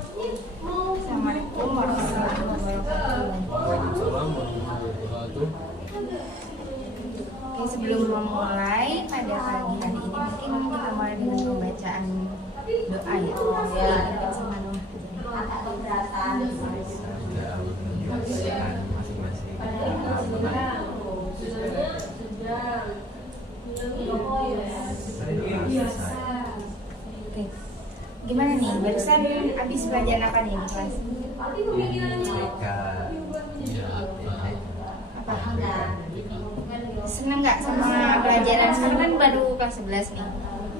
Assalamualaikum warahmatullahi wabarakatuh. Waalaikumsalam warahmatullahi wabarakatuh. Oke, sebelum memulai pada pagi hari ini mungkin kita mulai dengan pembacaan doa ya. Sama doa. Oke. Gimana nih? Barusan habis pelajaran apa nih di kelas? Apa? Seneng nggak sama pelajaran? Sekarang kan baru kelas 11 nih.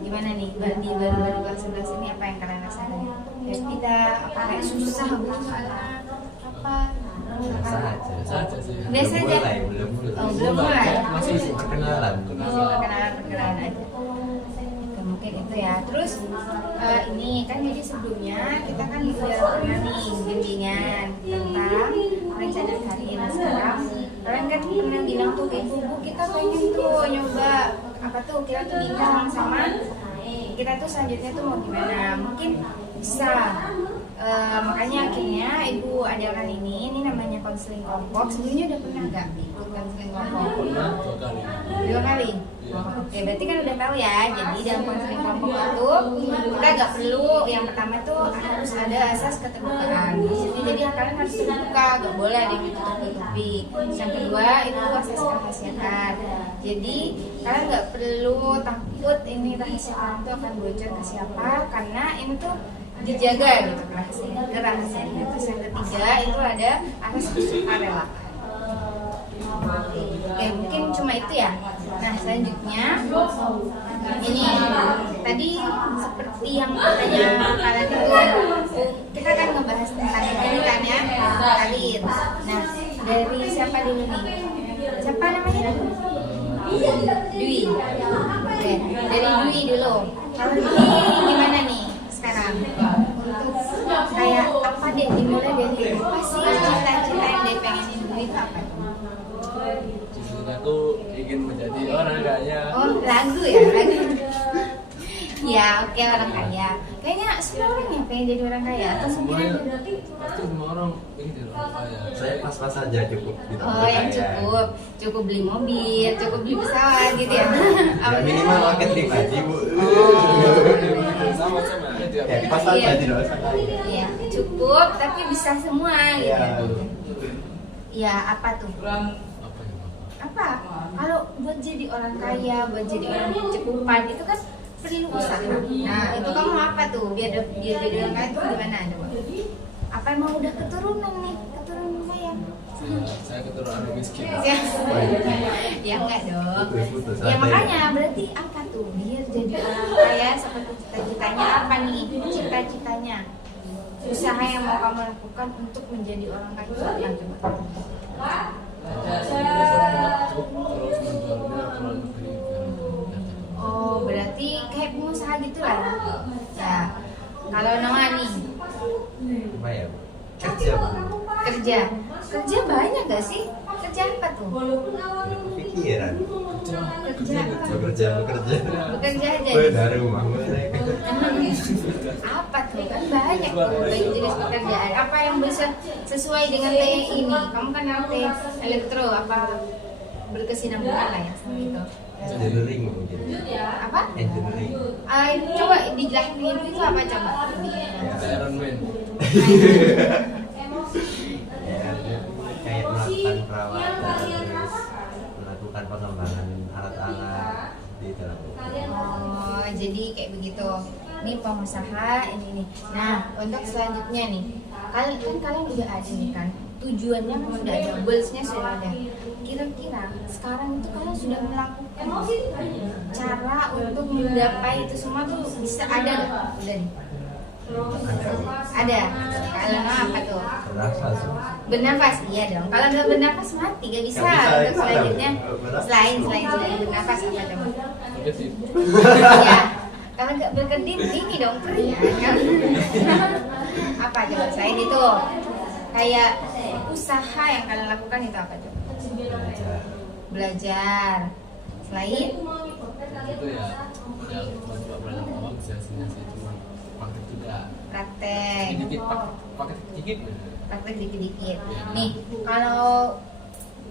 Gimana nih? Baru kelas 11 ini apa yang kalian rasain? Happy dah? Apa kayak susah gitu soalnya? Apa? Biasa aja sih. Biasa aja? Belum mulai? Masih perkenalan. Masih perkenalan aja. Oke, mungkin itu ya. Terus ini kan jadi sebelumnya kita kan udah pernah nih bimbingan tentang perencanaan karir. Sekarang kalian kan pernah bilang tuh ke ibu kita pengen tuh nyoba apa tuh, kita tuh bingung sama kita tuh selanjutnya tuh mau gimana, mungkin bisa makanya akhirnya ibu adakan ini namanya konseling kelompok. Sebelumnya udah pernah nggak ikut konseling kelompok? Pernah 2 kali. 2 kali? Iya. Oke, berarti kan udah tahu ya. Jadi dalam konseling kelompok itu kita nggak perlu, yang pertama tuh harus ada asas keterbukaan. Jadi kalian harus terbuka, nggak boleh ada yang ditutup-tutupi. Yang kedua itu asas kerahasiaan. Jadi kalian nggak perlu takut ini rahasia kalian tuh akan bocor ke siapa, karena ini tuh dijaga gitu kerahasiaannya. Terus yang ketiga itu ada asas sukarela. Oke, mungkin cuma itu ya. Nah, selanjutnya ini tadi seperti yang katanya kalian itu kita akan ngebahas tentang ini kan ya, karir. Nah, dari siapa dulu nih? Siapa namanya? Dwi. Oke, dari Dwi dulu. Kalau Dwi gimana nih sekarang? Untuk kayak apa deh, dimulai dari apa sih cita-cita yang dia pengenin Dwi itu apa? Cita-cita tuh ingin menjadi orang kaya. Oh, lagu ya, lagu. Ya, oke, orang kaya. Kayaknya semua orang ya pengen jadi orang kaya atau mungkin Semuanya ada? pasti semua orang ingin jadi orang kaya. Saya pas-pas saja cukup Oh, yang cukup beli mobil, cukup beli pesawat gitu ya. Ya minimal paket di gaji, Bu. Sama aja. Ya pas saja Iya. tidak usah kaya. Iya, cukup tapi bisa semua gitu. Iya. Ya, apa tuh? Apa ya? Apa? Kalau buat jadi orang kaya, buat jadi orang kecukupan itu kan perlu usaha. Nah, itu kamu apa tuh? Biar jadi orang kaya tuh gimana coba? Apa emang udah keturunan nih? Keturunan kaya? Saya keturunan orang miskin. Ya enggak dong. Putus-putus Ya aja. makanya berarti apa tuh? Biar jadi orang kaya seperti cita-citanya apa nih? Cita-citanya. Usaha yang mau kamu lakukan untuk menjadi orang kaya yang coba. Terus menjualnya ke luar negeri. Oh, berarti kayak pengusaha gitu lah. Ya. Kalau Noah nih Apa ya, Bu? Kerja, Bu. kerja banyak gak sih? Kerja apa tuh? Kepikiran. Kerja Bekerja aja. dari rumah mulai. Apa tuh? Kan banyak tuh banyak jenis pekerjaan. Apa yang bisa sesuai dengan TE ini? Kamu kan ngerti elektro, apa berkesinambungan lah ya sama itu. Engineering mungkin. Apa? Engineering. Coba dijelasin dulu itu apa coba? Iron Man. Ya, kayak melakukan perawatan, terus melakukan pengembangan alat-alat gitu. Oh, jadi kayak begitu. Ini pengusaha ini nih. Nah, untuk selanjutnya nih, kalian udah ada nih kan, tujuannya kan sudah ada, goalsnya sudah ada. Kira-kira sekarang itu kalian sudah melakukan cara untuk menggapai itu semua tuh bisa ada nggak? Udah nih. Ada. Kalau apa tuh? Bernafas. Bernafas, iya dong. Kalau nggak bernafas mati, nggak bisa. Nggak bisa, Untuk itu selanjutnya, ada. selain bernafas apa coba? Kedip. Ya, kalau nggak berkedip ini dong kering ya. Apa coba selain itu? Kayak usaha yang kalian lakukan itu apa coba? Belajar. Selain Itu ya mencoba berlama-lama bisa destinasi cuma praktek tidak Praktek. dikit pakai dikit Praktek dikit-dikit. Ya. Nih, kalau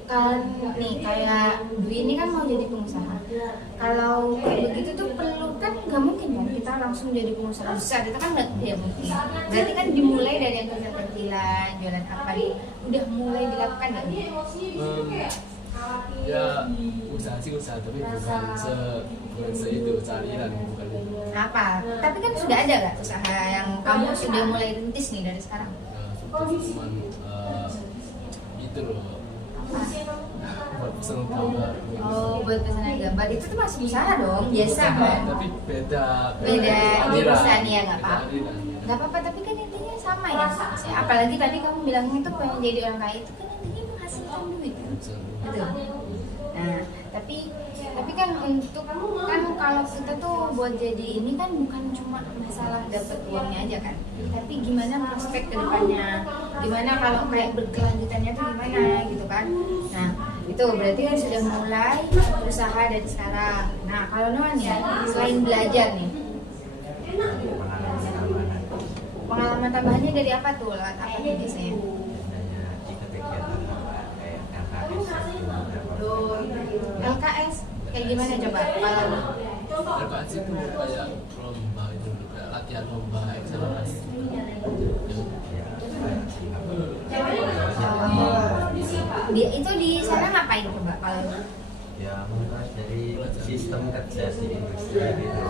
kan nih kayak Dwi ini kan mau jadi pengusaha. Kalau kayak begitu tuh perlu kan nggak mungkin kan kita langsung jadi pengusaha besar, itu kan nggak mungkin. Berarti kan dimulai dari yang kecil-kecilan, jualan apa nih, udah mulai dilakukan nggak? Ya usaha sih usaha tapi bukan se itu aliran bukan itu. Apa? Tapi kan sudah ada nggak usaha yang kamu sudah mulai rintis nih dari sekarang? Cuman itu loh buat pesan gambar. Oh, buat pesanan gambar itu tuh masih usaha dong, biasa kan? Tapi beda jurusan ya nggak Beda apa-apa. aliran. Nggak apa-apa, tapi kan intinya sama ya. Apalagi tadi kamu bilang itu pengen jadi orang kaya itu kan intinya menghasilkan duit kan? Betul. Nah, tapi kan untuk kan kalau kita tuh buat jadi ini kan bukan cuma masalah dapat uangnya aja kan, tapi gimana prospek kedepannya, gimana kalau kayak berkelanjutannya tuh gimana gitu kan. Nah itu berarti kan sudah mulai usaha dari sekarang. Nah kalau Noah nih selain belajar nih, pengalaman tambahannya dari apa tuh, lewat apa tuh biasanya? LKS kayak gimana coba kalau LKS itu kayak lomba itu kayak latihan lomba akselerasi. dia itu di sana ngapain coba kalau Ya mempelajari sistem kerja di industri gitu.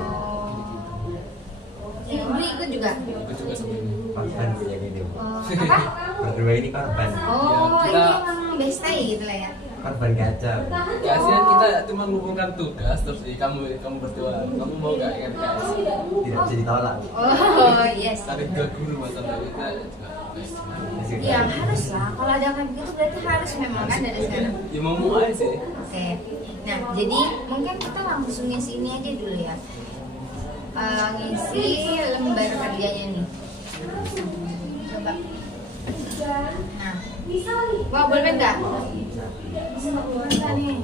Beli ikut juga? Itu juga sama ini. Korban punya gitu. Apa? Berdua ini korban. Oh, Ya, ini emang bestai gitu lah ya. Korban gajah. Kasihan kita cuma mengumpulkan tugas terus kamu berdua kamu mau gak ingat KS? Tidak bisa ditolak. Oh, yes. Tarik ke guru masalah kita juga Ya harus lah. Kalau ada kayak begitu berarti harus memang kan dari sekarang. ya mau aja sih. Oke. Nah, jadi mungkin kita langsung ngisi ini aja dulu ya. Ngisi lembar kerjanya nih. Coba. Nah, wah boleh enggak? Bisa nih.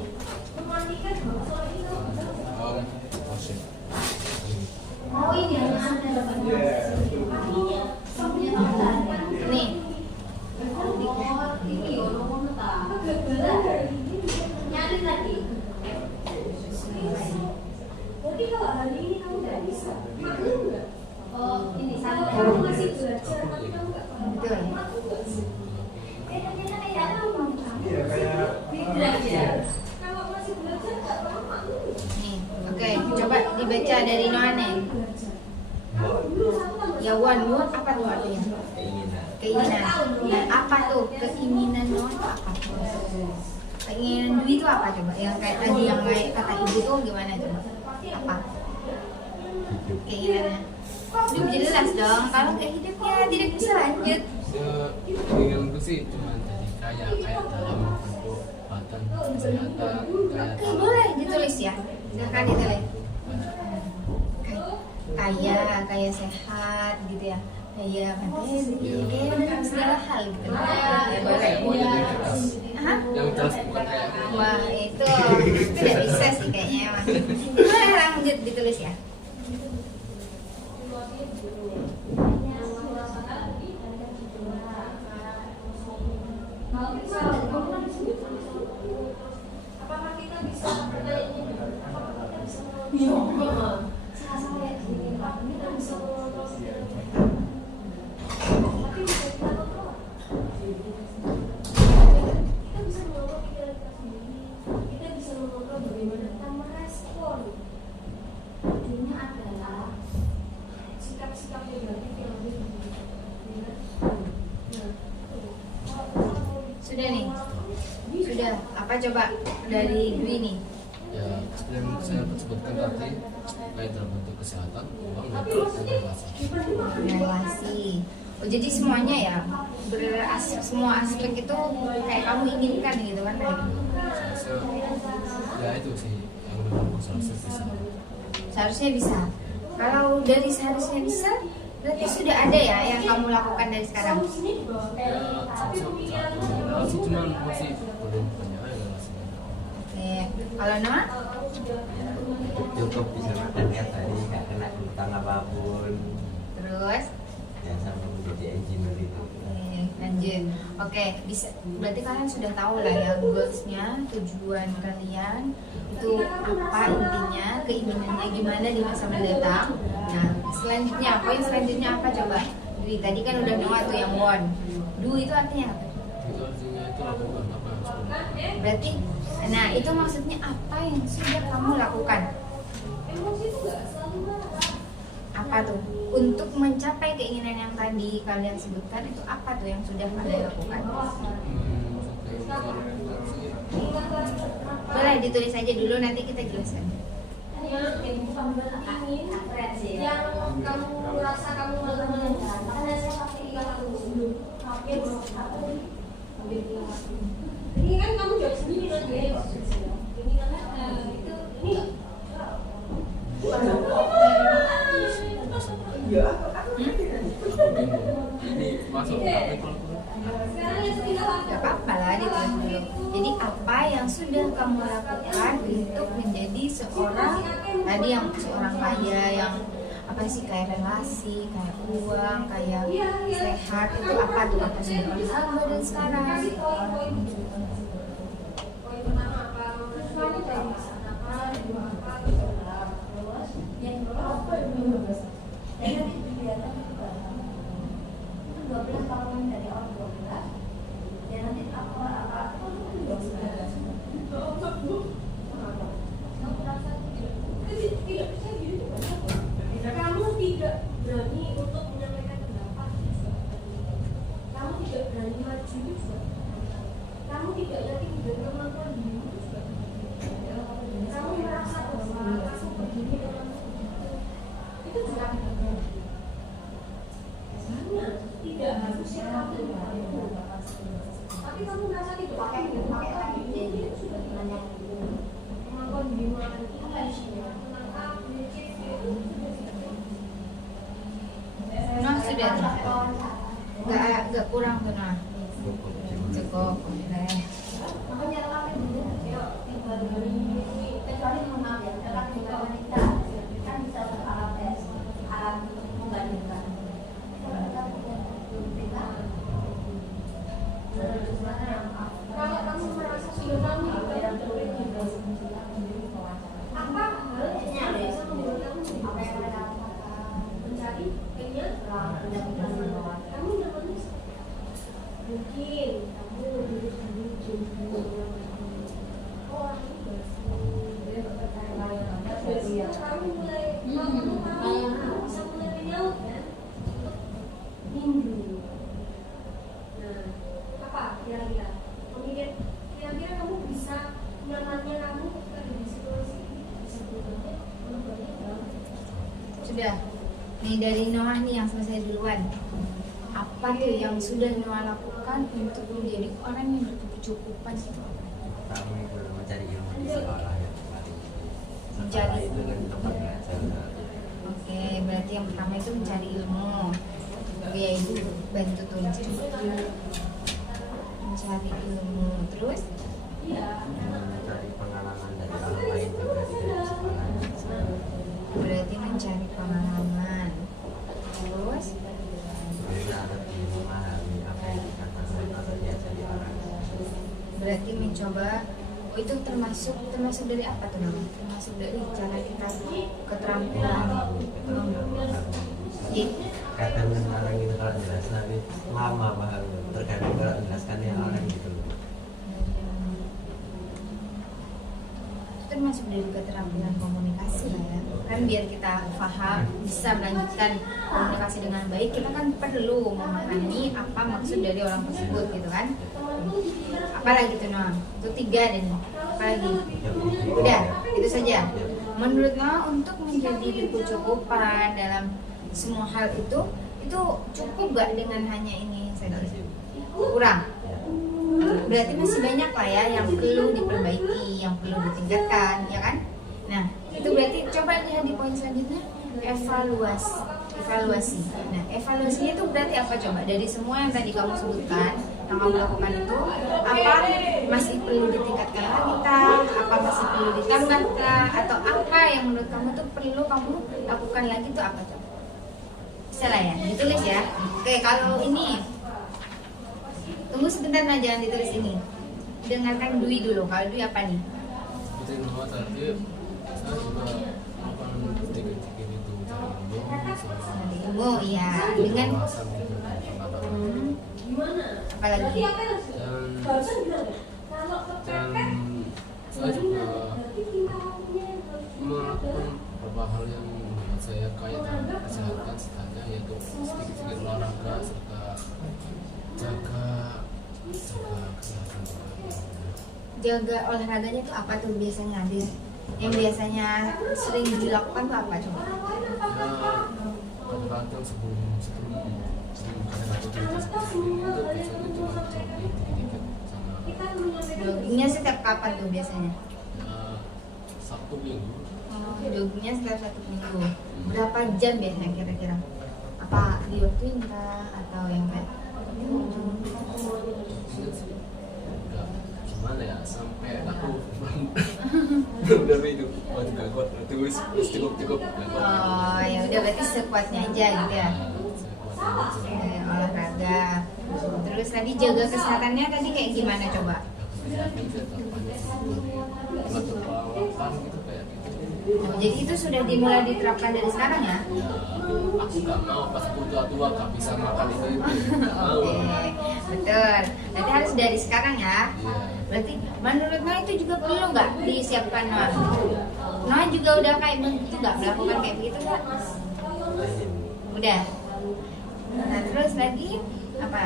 Oh ini nih. Nyari lagi. Jadi kalau hari ini kamu nggak bisa, maklum nggak? Oh ini sama kamu masih belajar tapi kamu nggak paham. Betul. Kayaknya kayak kamu. Beda ya. Kalau masih belajar nggak paham maklum. Nih, oke, coba dibaca dari Noah nih. Ya Wan apa tuh artinya? Keinginan. Nah, apa tuh keinginan Noah itu apa? Keinginan Dwi itu apa coba? Yang kayak tadi yang kayak kata ibu tuh gimana coba? Apa? Keinginannya? Hidup jelas dong. Kalau kayak hidupnya tidak bisa lanjut. Ya keinginanku sih cuma jadi kaya dalam bentuk badan kesehatan Oke, boleh ditulis ya. Silahkan ditulis. Kaya sehat gitu ya. Kaya materi, kaya segala hal gitu. Ya boleh. Hah? yang jelas bukan kayak Wah itu tidak bisa sih kayaknya emang. Boleh lanjut ditulis ya. Apakah kita bisa bertanya ini? Apakah kita bisa mengontrol? Sama kayak gini, kita bisa mengontrol segala macam. Tapi bisa kita kontrol. Kita bisa mengontrol pikiran kita sendiri. Kita bisa mengontrol bagaimana kita merespon. Artinya adalah sikap-sikap negatif yang ada di diri kita. Sudah nih. Sudah. Apa coba dari Dwi nih? ya seperti yang saya sebutkan tadi baik dalam bentuk kesehatan uang dan relasi. Relasi. Oh jadi semuanya ya semua aspek itu kayak kamu inginkan gitu kan? Ya itu sih yang menurutku seharusnya bisa. Seharusnya bisa. Kalau dari seharusnya bisa, berarti sudah ada ya yang kamu lakukan dari sekarang. Ya relasi cuma masih belum banyak relasinya. Oke. Kalau Noah? Cukup bisa makan tiap hari, nggak kena utang. tentang apapun Terus yang sampai menjadi engineer itu. lanjut. Oke, bisa. Berarti kalian sudah tahu lah ya goalsnya, tujuan kalian itu apa intinya, keinginannya gimana di masa mendatang. Nah, selanjutnya, poin selanjutnya apa coba? Jadi tadi kan udah Noah tuh yang won. Do itu artinya apa? Itu artinya itu lakukan apa yang sudah. Berarti, nah itu maksudnya apa yang sudah kamu lakukan? Apa tuh? Untuk mencapai keinginan yang tadi kalian sebutkan itu apa tuh yang sudah kalian lakukan? Boleh ditulis aja dulu nanti kita jelaskan. Yang kamu merasa kamu melakukan ini kan kamu jawab sendiri kan ya? Ini masuk tapi kalau Gak apa-apa lah ditulis dulu. Jadi apa yang sudah kamu lakukan untuk menjadi seorang tadi yang seorang kaya yang apa sih kayak relasi, kayak uang, kayak sehat itu apa tuh apa sih kamu dan sekarang? Kamu tidak berani untuk menyampaikan pendapat, kamu tidak berani maju juga, kamu tidak yakin dengan kemampuan dirimu juga, kamu merasa bahwa kamu begini dengan itu juga sebenarnya tidak harusnya kamu itu, tapi kamu merasa tidak pakai itu sudah banyak kemampuan dirimu akan menangkap Nah sudah nggak kurang tuh nah cukup. Oke. kecuali mohon maaf ya, kalau kita wanita kan bisa alat tes, alat membandingkan. Kalau kamu merasa sudah mampu dalam apa harusnya bisa membuat kamu apa yang mereka mencari kayaknya kamu udah manusia mungkin kamu lebih kamu mulai bisa mulai menyaut kan minggu. Nah, apa kira-kira? Kemudian kira-kira kamu bisa nyamannya kamu ada di situasi ini bisa berubahnya Sudah. Nih dari Noah nih yang selesai duluan. Apa tuh yang sudah Noah lakukan untuk menjadi orang yang berkecukupan itu? Pertama itu mencari ilmu di sekolah ya. Mencari. Itu kan tempat belajar. Oke, berarti yang pertama itu mencari ilmu. Ya ibu bantu tulis. Mencari ilmu, terus Mencari pengalaman dari orang lain juga di sekolah. berarti mencari pengalaman. Terus Bisa lebih memahami apa yang dikatakan atau diajari orang. berarti mencoba. Oh itu termasuk dari apa tuh namanya? Termasuk dari cara kita keterampilan. Iya. Kadang orang itu kalau jelas tapi lama paham, tergantung kalau jelaskan yang orang gitu. Itu termasuk dari keterampilan komunikasi lah ya. Kan biar kita paham, bisa melanjutkan komunikasi dengan baik, kita kan perlu memahami apa maksud dari orang tersebut gitu kan. Apalagi tuh Noah? Itu 3 deh nih. Apalagi? Udah, itu saja. Menurut Noah untuk menjadi berkecukupan dalam semua hal itu cukup gak dengan hanya ini saja? Kurang? Berarti masih banyak lah ya yang perlu diperbaiki, yang perlu ditingkatkan, ya kan? Nah, itu berarti coba lihat di poin selanjutnya, evaluasi. Nah, evaluasinya itu berarti apa coba? Dari semua yang tadi kamu sebutkan, yang kamu lakukan itu, apa masih perlu ditingkatkan lagi kah? Apa masih perlu ditambah kah? Atau apa yang menurut kamu tuh perlu kamu lakukan lagi tuh apa coba? Bisa lah ya, ditulis ya. Oke, kalau ini tunggu sebentar, nah jangan ditulis ini. Dengarkan Dwi dulu. Kalau Dwi apa nih? Seperti Noah tadi, saya juga melakukan dikit-dikit itu cari ilmu sama Ilmu, iya. Dengan wawasan gitu, pengetahuan. apa lagi? Dan saya juga melakukan beberapa hal yang membuat saya kaya dalam kesehatan setidaknya, yaitu sedikit-sedikit olahraga serta jaga kesehatan juga. Jaga olahraganya tuh apa tuh biasanya? Yang biasanya sering dilakukan tuh apa coba? Ya kadang-kadang sebelum kadang aktivitas seperti ini itu biasanya cuma jogging dikit-dikit sama Joggingnya setiap kapan tuh biasanya? ya, Sabtu Minggu. Oh, joggingnya setiap 1 minggu. Berapa jam biasanya kira-kira? Apa diokin kah atau yang kayak? Enggak, gimana ya, sampai aku udah itu gak kuat, terus cukup gak kuat. Oh ya udah, berarti sekuatnya aja gitu ya. Oke, olahraga. Terus tadi jaga kesehatannya tadi kayak gimana coba? Oh, jadi itu sudah dimulai diterapkan dari sekarang ya? Aku gak mau pas aku tua gak bisa makan itu. Oke, betul. Berarti harus dari sekarang ya. Iya. Berarti menurut Noah itu juga perlu nggak disiapkan Noah? Noah juga udah kayak begitu nggak, melakukan kayak begitu nggak? Udah. Nah terus lagi apa?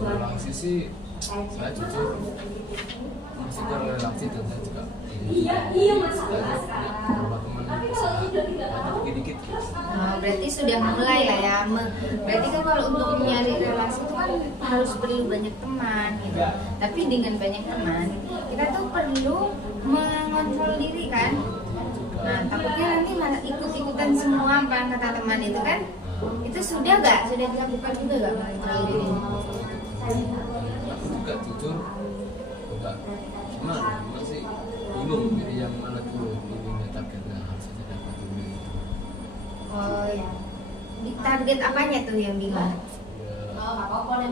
Relaksi sih, saya jujur masih ke relaksi dan saya juga beberapa teman yang bisa ada dikit-dikit gitu. Oh, berarti sudah mulai lah ya. Berarti kan kalau untuk mencari relasi itu kan harus perlu banyak teman gitu. Tapi dengan banyak teman kita tuh perlu mengontrol diri kan. Nah takutnya nanti malah ikut-ikutan semua apa yang kata teman itu kan. Itu sudah nggak? Sudah dilakukan juga nggak mengontrol diri? Aku juga jujur enggak gimana, masih bingung pilih yang mana dulu, ini targetnya harus saya dapat dulu itu. Oh ya. Di target apanya tuh yang bingung? Ya, kan ada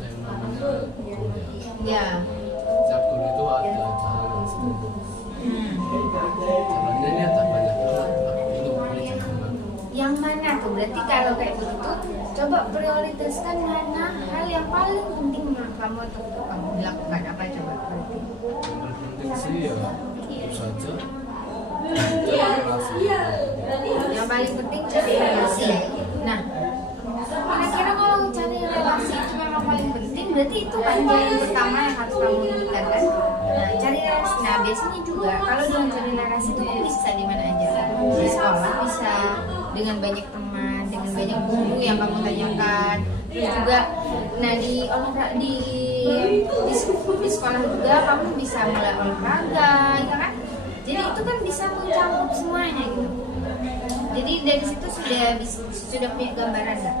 yang namanya goal ya. Ya. Setiap goal itu ada jalan yang tertentu. Jalannya ini ada banyak banget, aku bingung pilih jalan mana. Yang mana tuh? Berarti kalau kayak begitu, coba prioritaskan mana hal yang paling penting menurut kamu untuk kamu lakukan apa coba? Berarti. Yang paling penting sih ya tentu saja cari relasi. Yang paling penting cari relasi. Nah, kira-kira kalau cari relasi itu memang paling penting, berarti itu kan jalan pertama yang harus kamu inginkan kan? Nah, cari relasi. Nah, biasanya juga kalau dengan cari relasi itu kan bisa di mana aja. Di sekolah bisa, dengan banyak teman, dengan banyak guru yang kamu tanyakan. Terus juga, nah di sekolah juga kamu bisa mulai olahraga, ya kan? Jadi itu kan bisa mencakup semuanya gitu. Jadi dari situ sudah punya gambaran nggak?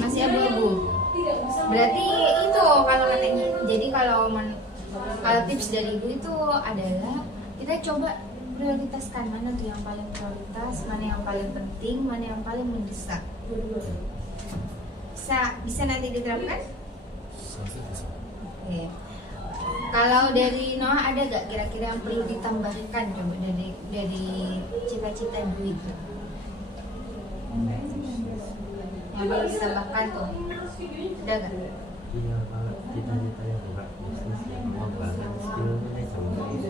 Masih abu-abu. Berarti itu kalau katanya. Jadi kalau tips dari ibu itu adalah kita coba prioritaskan mana tuh yang paling prioritas, mana yang paling penting, mana yang paling mendesak. Bisa nanti diterapkan? Oke. Kalau dari Noah ada gak kira-kira yang perlu ditambahkan coba dari cita-cita dulu itu? Yang perlu ditambahkan tuh ada gak? Iya, kalau cita-cita yang buka bisnis ya pengembangan skill manajemen itu.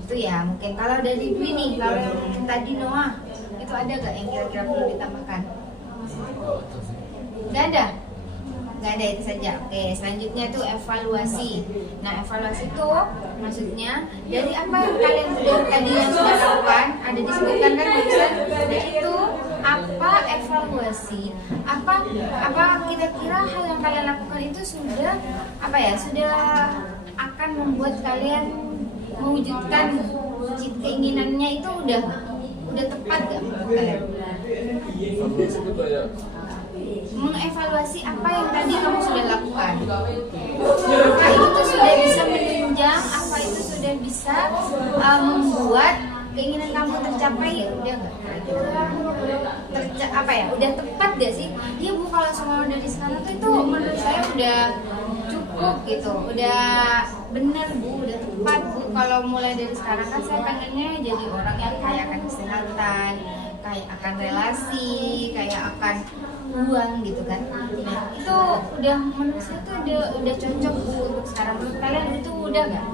Itu ya mungkin. Kalau dari Dwi nih, kalau yang tadi Noah itu ada gak yang kira-kira perlu ditambahkan? Gak ada? Gak ada, itu saja. Oke, selanjutnya tuh evaluasi. Nah, evaluasi itu maksudnya dari apa yang kalian tadi yang sudah lakukan, ada disebutkan kan barusan. Nah itu apa evaluasi? Apa kira-kira hal yang kalian lakukan itu sudah akan membuat kalian mewujudkan keinginannya itu udah tepat gak menurut kalian? Evaluasi itu kayak mengevaluasi apa yang tadi kamu sudah lakukan. Apa itu sudah bisa menunjang, apa itu sudah bisa membuat keinginan kamu tercapai, ya udah nggak? Apa ya? Udah tepat gak sih? Iya Bu, kalau semua dari sekarang tuh itu menurut saya udah cukup gitu, udah bener Bu, udah tepat Bu. Kalau mulai dari sekarang kan saya pengennya jadi orang yang kaya akan kesehatan, kaya akan relasi, kaya akan uang gitu kan. Nah itu udah menurut saya tuh udah cocok Bu untuk sekarang. Menurut kalian itu udah nggak?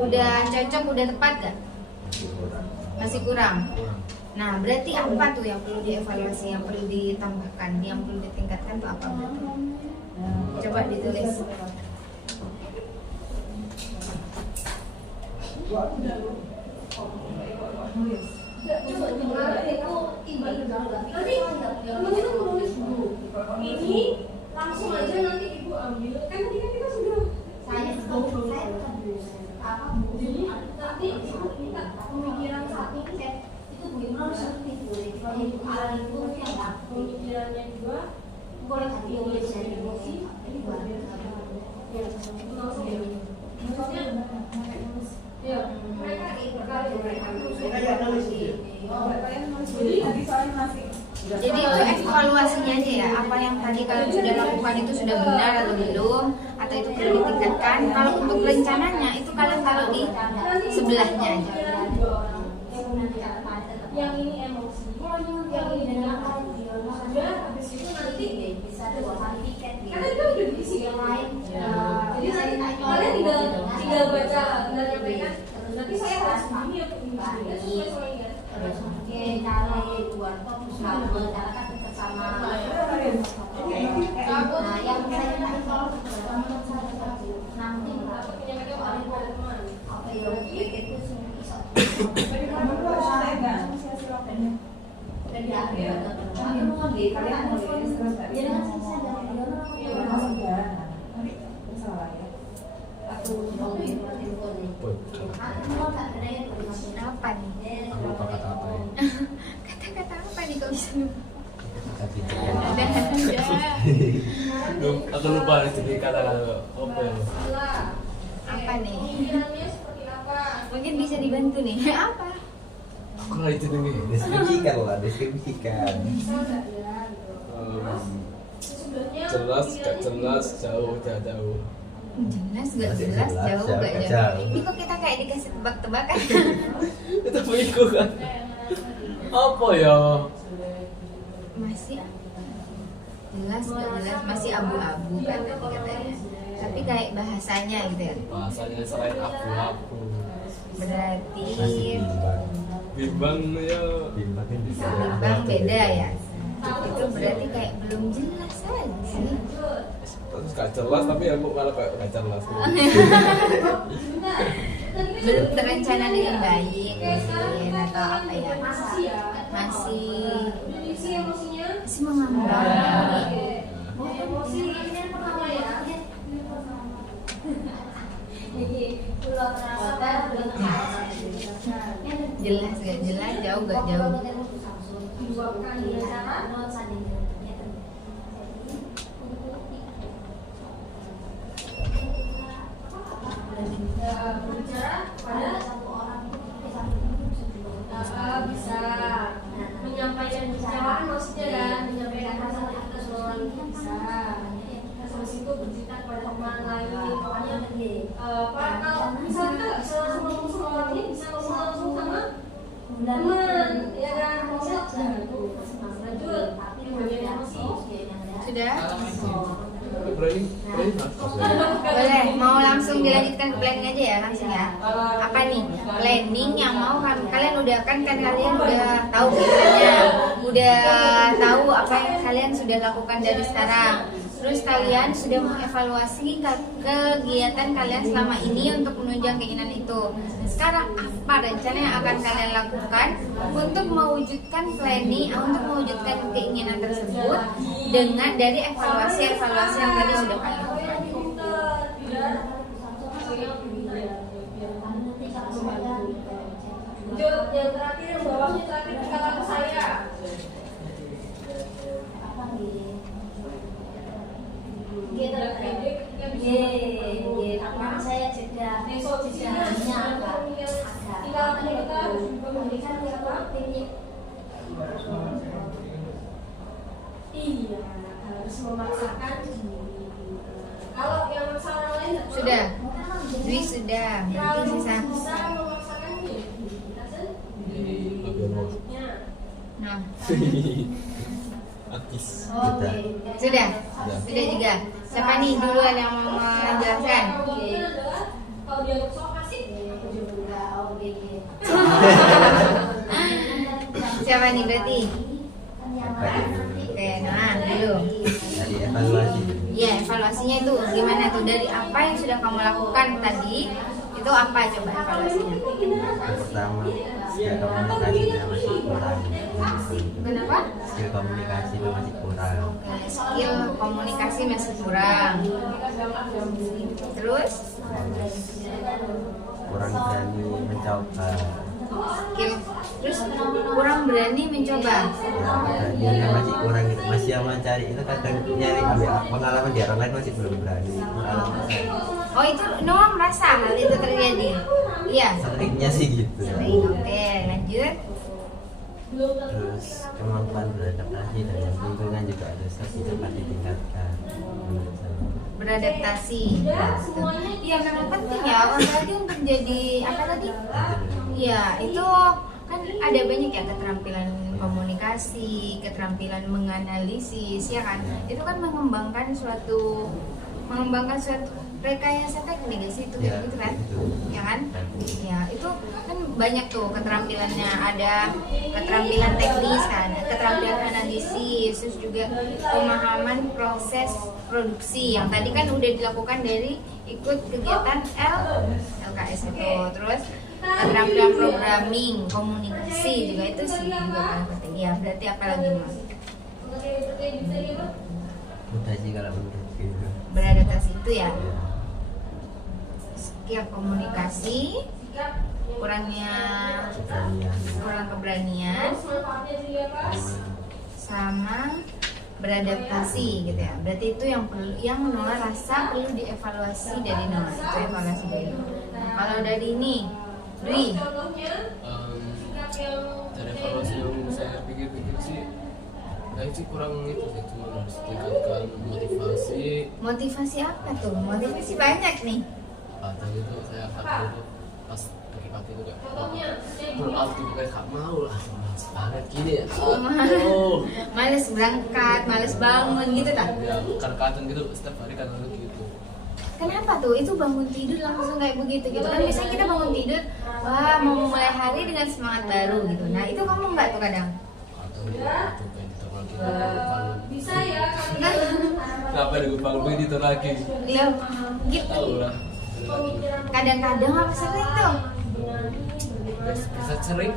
Udah cocok, udah tepat gak? Masih kurang. Nah berarti apa tuh yang perlu dievaluasi, yang perlu ditambahkan, yang perlu ditingkatkan tuh apa berarti? Coba ditulis. Ini langsung aja nanti ibu ambil. Kan tadi kan kita sudah jadi nanti ibu minta pemikiran satu itu bagaimana harus pemikirannya juga boleh ditulis dari emosi ini maksudnya ya mereka Jadi itu evaluasinya aja ya, apa yang tadi kalian sudah lakukan itu sudah benar atau belum, atau itu perlu ditingkatkan. Kalau untuk rencananya itu kalian taruh di sebelahnya aja. Yang ini emosi, yang ini dengan sudah habis itu nanti bisa karena itu udah diisi yang lain. Jadi kalian tinggal baca dan nyampaikan. Nanti saya harus begini ya begini sesuai sama ini. Apa nih? Aku lupa kata-kata ya. Kata-kata apa nih kok bisa lupa? Aku lupa jadi kata-kata apa ya? Apa nih? Pemikirannya seperti apa? Mungkin bisa dibantu nih. Apa? Aku nggak itu nih. Deskripsikan lah, deskripsikan. Jelas, gak jelas, jauh, gak jauh. Jelas gak Masih jelas, jelas, jauh jauh gak gak jauh. jauh. Ini kok kita kayak dikasih tebak-tebakan? Itu bego kan? Apa ya? Masih jelas gak jelas, masih abu-abu kan tadi katanya. Tapi kayak bahasanya gitu ya. Bahasanya selain abu-abu. Berarti Masih bimbang. Bimbang ya. Bimbang kan bisa. bimbang beda ya. Itu berarti kayak belum jelas aja sih. Terus gak jelas tapi aku malah kayak gak jelas. Belum terencana dengan baik mungkin, atau apa ya, masih Definisi emosinya mengambang. emosi ini yang pertama ya. Jelas gak jelas, jauh gak jauh. Dibuatkan dengan cara berbicara pada bisa menyampaikan kecewaan maksudnya kan, menyampaikan rasa ke seluruh orang itu bisa. Terus itu bercerita kepada teman lain, pokoknya kalau misalnya kita nggak bisa langsung ngomong sama orang ini, bisa ngomong langsung sama teman, ya kan? Lanjut, bagian emosi. Sudah? Planning Boleh, mau langsung dilanjutkan ke planning aja ya, langsung ya. Apa nih? Planning yang mau kalian udah kan kalian udah tahu keinginannya, udah tahu apa yang kalian sudah lakukan dari sekarang. Terus kalian sudah mengevaluasi kegiatan kalian selama ini untuk menunjang keinginan itu. Sekarang apa rencana yang akan kalian lakukan untuk mewujudkan planning, untuk mewujudkan keinginan tersebut dengan dari evaluasi-evaluasi yang tadi sudah kalian lakukan. Yang terakhir, yang bawahnya terakhir kata saya. Iya, harus memaksakan diri. Kalau yang masalah lain nggak Sudah. perlu. Dwi sudah. Berarti Terlalu sisa. bisa memaksakan diri. Jadi lebih mau Ya. Nah, akis. Sudah. sudah. Sudah juga. Siapa nih duluan yang mau menjelaskan? Mungkin adalah kalau dia provokasi, aku juga oke. Siapa nih berarti? Apa itu? Oke, nah dulu. Dari evaluasi. Ya, evaluasinya itu gimana tuh dari apa yang sudah kamu lakukan tadi? Itu apa coba evaluasinya? Yang pertama, skill komunikasinya masih kurang. Kenapa? Skill komunikasinya masih kurang. Oke, skill komunikasi masih kurang. Terus Kurang berani mencoba. skill terus kurang berani mencoba. Beraninya masih kurang gitu. Masih yang mencari itu kadang nyari pengalaman di orang lain masih belum berani. Oh itu Noah merasa hal itu terjadi. Iya. Seringnya sih gitu. Sering. Oke, lanjut. Terus kemampuan beradaptasi dengan lingkungan juga harus lebih cepat ditingkatkan menurut saya. Beradaptasi. Iya memang penting ya orang tadi untuk jadi apa tadi? Iya itu kan ada banyak ya keterampilan komunikasi, keterampilan menganalisis ya kan. Itu kan mengembangkan suatu rekayasa teknik ya sih itu Ya, gitu kan. itu. Ya kan? Ya itu kan banyak tuh keterampilannya, ada keterampilan teknis kan, keterampilan analisis, terus juga pemahaman proses produksi yang tadi kan udah dilakukan dari ikut kegiatan LKS itu, terus keterampilan programming, komunikasi juga itu sih juga paling penting. Ya berarti apa lagi mas? Mudah sih kalau menurut gitu. Beradaptasi itu ya, Ya. skill komunikasi, kurangnya Keberanian. kurang keberanian, sama beradaptasi gitu ya. Berarti itu yang perlu, yang Noah rasa perlu dievaluasi dari Noah. Itu evaluasi dari Noah. Nah, kalau dari ini, Dwi, Dari evaluasi yang saya pikir-pikir sih, nah itu kurang itu sih, cuma harus tingkatkan motivasi. motivasi apa tuh? Motivasi banyak nih. Atau itu saya takut itu pas pagi-pagi itu kayak out gitu kayak gak mau lah, males banget gini ya. Oh, Males berangkat, males bangun gitu tak? ya kadang-kadang gitu setiap hari kadang-kadang gitu. Kenapa tuh? Itu bangun tidur langsung kayak begitu gitu kan? Biasanya kita bangun tidur, wah mau mulai hari dengan semangat baru gitu. Nah itu kamu enggak tuh kadang? Atau coba itu lagi bangun. Bisa ya. Nah, Kenapa gue bangun begitu lagi? loh, gitu. Tahu lah. Kadang-kadang apa sering tuh? Bisa sering,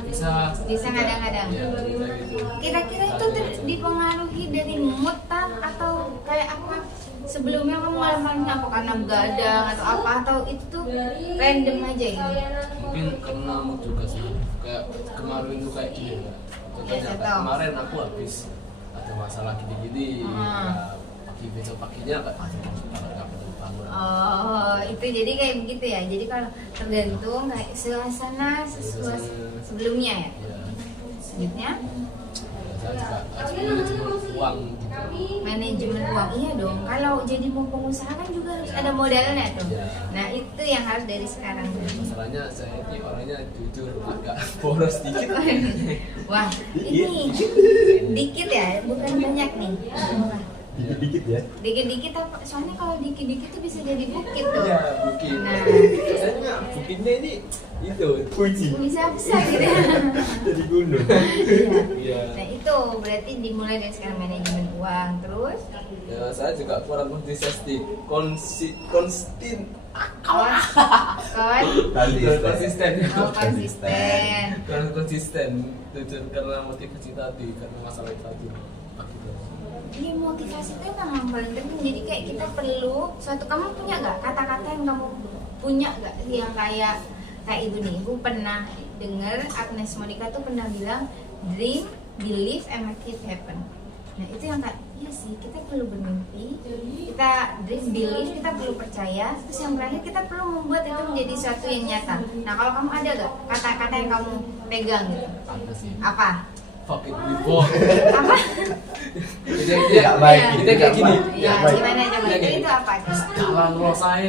Bisa kadang-kadang. Ya, bisa gitu. Kira-kira itu dipengaruhi dari mood atau kayak apa? Sebelumnya kamu ngalaminnya apa karena begadang atau apa atau itu random aja gitu? Mungkin karena mood juga sih. Kayak kemarin tuh kayak gini ya. Contohnya saya kayak tahu. kemarin aku habis ada masalah gini-gini. Ya, pagi besok paginya kayak nggak perlu bangun. Oh, itu jadi kayak begitu ya. Jadi kalau tergantung kayak suasana sebelumnya ya. Ya, Selanjutnya saya juga harus manajemen uang gitu. manajemen uang, iya dong. Kalau jadi mau pengusaha kan juga harus ada modalnya tuh. Ya. Nah itu yang harus dari sekarang. Masalahnya saya ini orangnya jujur agak boros dikit. Wah, ini dikit ya, bukan banyak nih. Wah, Dikit ya. dikit-dikit apa? Soalnya kalau dikit-dikit tuh bisa jadi bukit tuh. Iya, bukit. Nah, Saya juga bukitnya ini itu. Puji. bisa gitu ya. Jadi gunung. Iya. Iya. Nah itu berarti dimulai dari sekarang manajemen uang. Terus Ya, saya juga kurang konsisten. Konsisten. Konsisten. Oh, konsisten. Kurang konsisten. Jujur karena motivasi tadi, karena masalah itu tadi. Ini motivasi itu emang yang paling penting. Jadi kayak kita perlu suatu, kamu punya nggak kata-kata yang kamu punya nggak yang kayak ibu nih, ibu pernah dengar Agnes Monica tuh pernah bilang dream, believe, and make it happen. Nah itu yang kayak iya sih, kita perlu bermimpi, kita dream, believe, kita perlu percaya, terus yang terakhir kita perlu membuat itu menjadi sesuatu yang nyata. Nah kalau kamu ada nggak kata-kata yang kamu pegang gitu? Ada sih. Apa? fuck it before. Apa? Tidak baik. Dia kayak gini. Ya, baik. gimana coba? Itu apa? Kalah lo saya.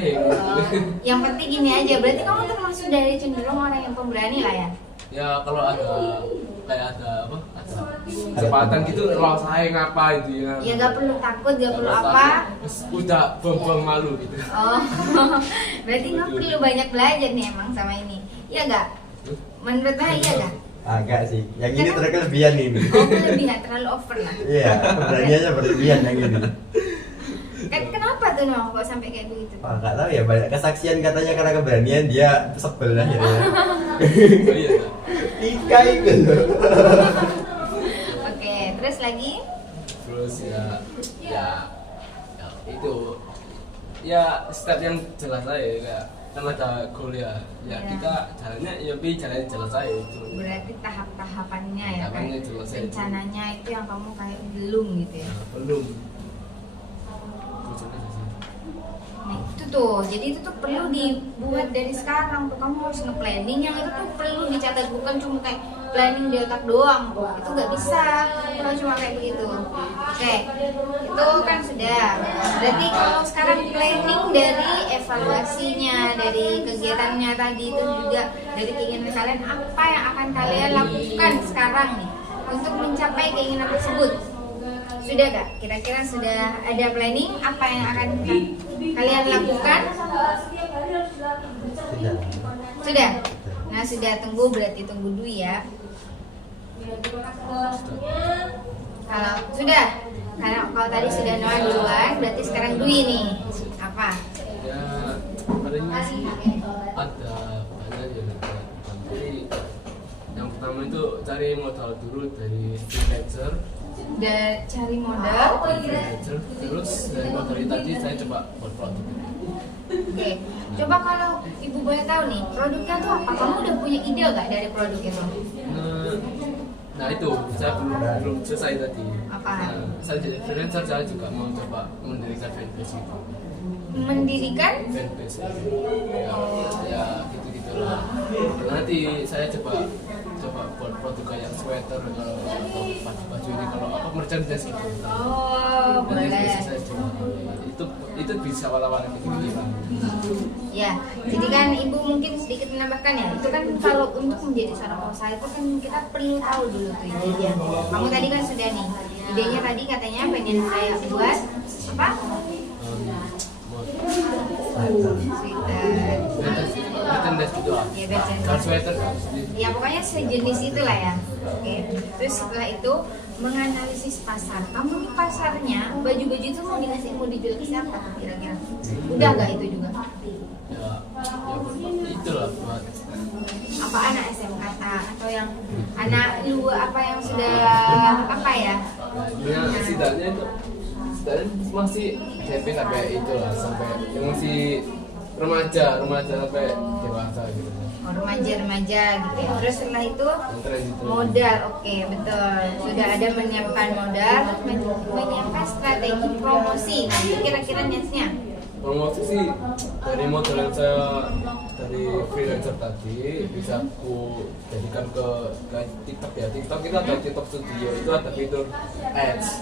Yang penting gini aja, berarti kamu termasuk dari cenderung orang yang pemberani lah ya? Ya kalau ada kayak ada apa? Ada kesempatan gitu lo saya ngapa itu ya. Ya gak perlu takut, gak perlu Nggak apa. takut. Terus udah buang malu gitu. Oh, berarti kamu perlu banyak belajar nih emang sama ini. Iya gak? Menurut saya iya gak? Agak sih. Yang ini terkelebihan ini. Oh, berlebihan, terlalu over lah. Iya, keberaniannya berlebihan yang ini. Kan kenapa tuh Noh kok sampai kayak begitu? Wah, nggak tahu ya, banyak kesaksian katanya karena keberanian dia sebel akhirnya. Oh iya. Ika itu. Oke, terus lagi? Terus ya itu ya step yang jelas aja ya, kan ada goal ya kita jalannya ya jalan jelas aja itu. Berarti tahap-tahapannya ya kan? Tahapannya jelas aja. Rencananya itu yang kamu kayak belum gitu ya? Nah, belum. Terus aja sih. Nah itu tuh, jadi itu tuh perlu dibuat dari sekarang tuh. Kamu harus nge-planning, yang itu tuh perlu dicatat, bukan cuma kayak planning di otak doang. Itu nggak bisa kalau cuma kayak begitu. Oke, itu kan sudah. Berarti kalau sekarang planning dari evaluasinya, dari kegiatannya tadi itu juga dari keinginan kalian, apa yang akan kalian lakukan sekarang nih untuk mencapai keinginan tersebut? Sudah gak? Kira-kira sudah ada planning apa yang akan kalian lakukan? Sudah. Sudah? Nah sudah, tunggu, berarti tunggu dulu ya. Kalau sudah, karena kalau tadi sudah Noah duluan, berarti sekarang Dwi nih. Apa? Ya palingnya sih ada banyak ya kan. Jadi yang pertama itu cari modal dulu dari freelancer. Udah cari modal. Terus dari modal itu tadi saya coba buat produk. Oke, coba kalau ibu boleh tahu nih, produknya tuh apa? Kamu udah punya ide gak dari produk itu? Nah itu saya belum selesai tadi. Apa? Nah, saya jadi freelancer, saya juga mau coba mendirikan fanbase gitu. Mendirikan? Fanbase ya gitu lah. Nanti saya coba buat produk kayak sweater atau baju ini, kalau apa merchandise gitu. Oh, Nanti boleh. bisa saya coba. Itu bisa awal-awal gitu. Ya, jadi kan ibu mungkin sedikit menambahkan ya. Itu kan kalau untuk menjadi seorang pengusaha itu kan kita perlu tahu dulu tuh idenya. Kamu tadi kan sudah nih. Idenya tadi katanya pengen kayak buat apa? Sweater. Merchandise gitu lah. Ya, merchandise. Kan sweater kan. Ya pokoknya sejenis itulah ya. Oke. Terus setelah itu menganalisis pasar. Kamu nih pasarnya baju-baju itu mau dijual ke siapa kira-kira? Udah nggak itu juga? Ya itulah buat Apa anak SMK atau yang anak lu apa yang sudah apa ya? ya setidaknya masih SMP sampai itu lah, sampai yang masih remaja sampai dewasa gitu. Oh, remaja gitu ya. Terus setelah itu Keren gitu. modal, oke betul. Sudah ada menyiapkan modal, menyiapkan strategi promosi. Nah itu kira-kira niatnya. Promosi sih dari modal yang saya dari freelancer tadi bisa aku jadikan ke TikTok ya. TikTok kita ada TikTok Studio, itu ada fitur ads.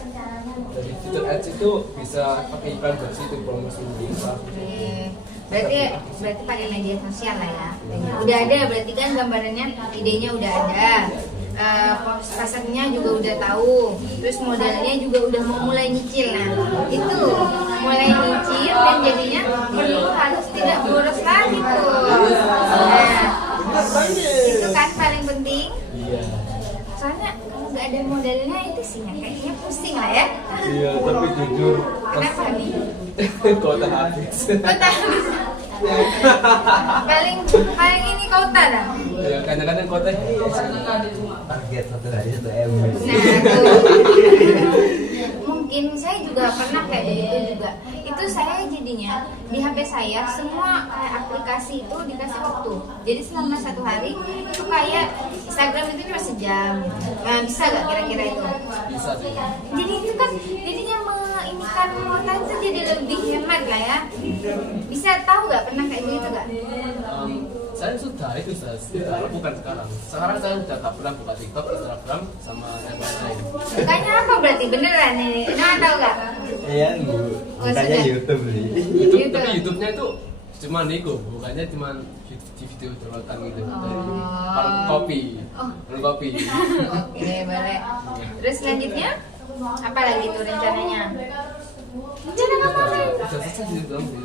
Dari fitur ads itu bisa pakai iklan dari situ promosi bisa. Oke. Berarti pakai media sosial lah ya. Udah ada berarti kan gambarannya, idenya udah ada. Pasarnya juga udah tahu, terus modalnya juga udah mau mulai nyicil. Nah itu mulai nyicil dan jadinya perlu harus tidak boros lagi tuh. Nah itu kan paling penting. Iya. Soalnya kalau nggak ada modalnya itu sih kayaknya pusing lah ya. Iya, tapi jujur Kenapa nih? kota habis. Kota habis. paling ini kota dah. Ya, kadang-kadang kota Target satu hari 1 M. Nah, tuh. Mungkin saya juga pernah kayak begitu juga. Itu saya jadinya di HP saya semua kayak aplikasi itu dikasih waktu. Jadi selama 1 hari itu kayak Instagram itu cuma sejam. Nah, bisa gak kira-kira itu? bisa sih. Jadi itu kan jadinya menginikan kuota itu jadi lebih hemat lah ya. Bisa tahu gak, pernah kayak begitu gak? Saya sudah lakukan sekarang. Sekarang saya sudah tak pernah buka TikTok, Instagram, sama yang lain. Bukannya apa berarti beneran ini? Nah, tahu nggak? Iya, bukannya sudah. YouTube sih. YouTube, tapi YouTube-nya itu cuma nego, bukannya cuma di video jorotan gitu. Dari kopi, kopi. Oke, boleh. Terus selanjutnya apa lagi tuh rencananya? Rencana ngapain? Udah selesai sih belum sih.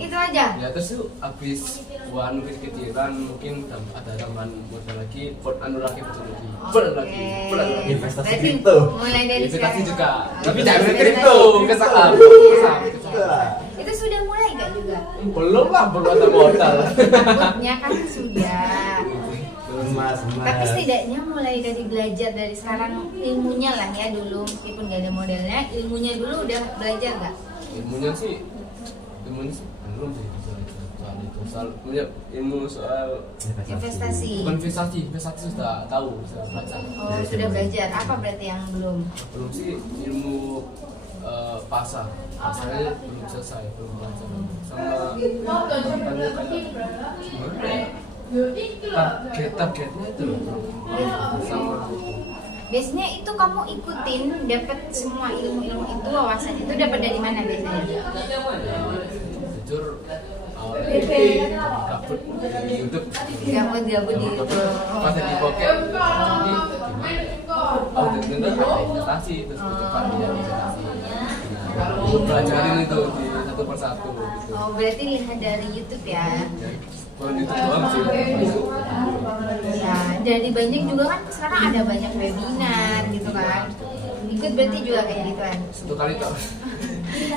Itu aja. Ya terus yuk abis buan kecil-kecilan mungkin ada tambahan modal lagi, buat anu lagi betul lagi, bulan lagi. Investasi Berarti kripto. mulai dari Investasi sekarang. juga, tapi Oh, jangan investasi. kripto, ke saham. Itu sudah mulai nggak juga? Belum lah, belum ada modal. Takutnya kan sudah. Emas. Tapi setidaknya mulai dari belajar dari sekarang ilmunya lah ya dulu, meskipun nggak ada modelnya, ilmunya dulu udah belajar nggak? Ilmunya sih belum sih soal punya ilmu soal Investasi. bukan investasi sudah tahu, sudah belajar. Oh, sudah belajar. Apa berarti yang belum? Belum sih ilmu pasarnya belum selesai, belum belajar sama targetnya itu loh, sama Biasanya itu kamu ikutin, dapat semua ilmu-ilmu itu, wawasan itu dapat dari mana biasanya? jujur awalnya gabut di YouTube, Gabut di YouTube. pas di pocket ini gimana ternyata ada investasi, terus aku coba dia investasi. Nah, aku pelajarin itu di satu persatu gitu. Oh, berarti lihat dari YouTube ya? Kalau YouTube doang sih. Ya, dari banyak juga kan sekarang ada banyak webinar gitu kan. Ikut berarti juga kayak gituan. Satu kali tak.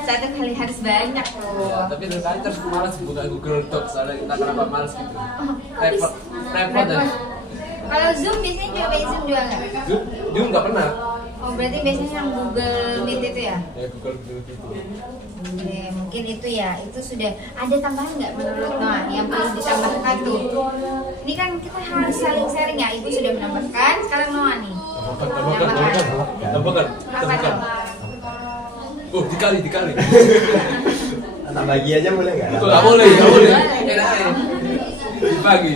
Satu kali harus banyak tuh. Ya, tapi dari kali terus malas buka Google Docs, soalnya kita kenapa malas gitu. Repot. Repot dan Kalau Zoom biasanya cobain Zoom juga nggak? dia nggak pernah. Oh, berarti biasanya yang Google Meet itu ya? Ya Google gitu. Oke, mungkin itu ya. Itu sudah ada tambahan nggak menurut Noah yang perlu ditambahkan tuh? Ini kan kita harus saling sharing ya. Ibu sudah menambahkan, sekarang Noah nih. Tambahkan. Apa? Oh, dikali. Anak bagi aja boleh nggak? Nggak boleh. Enak aja. Dibagi.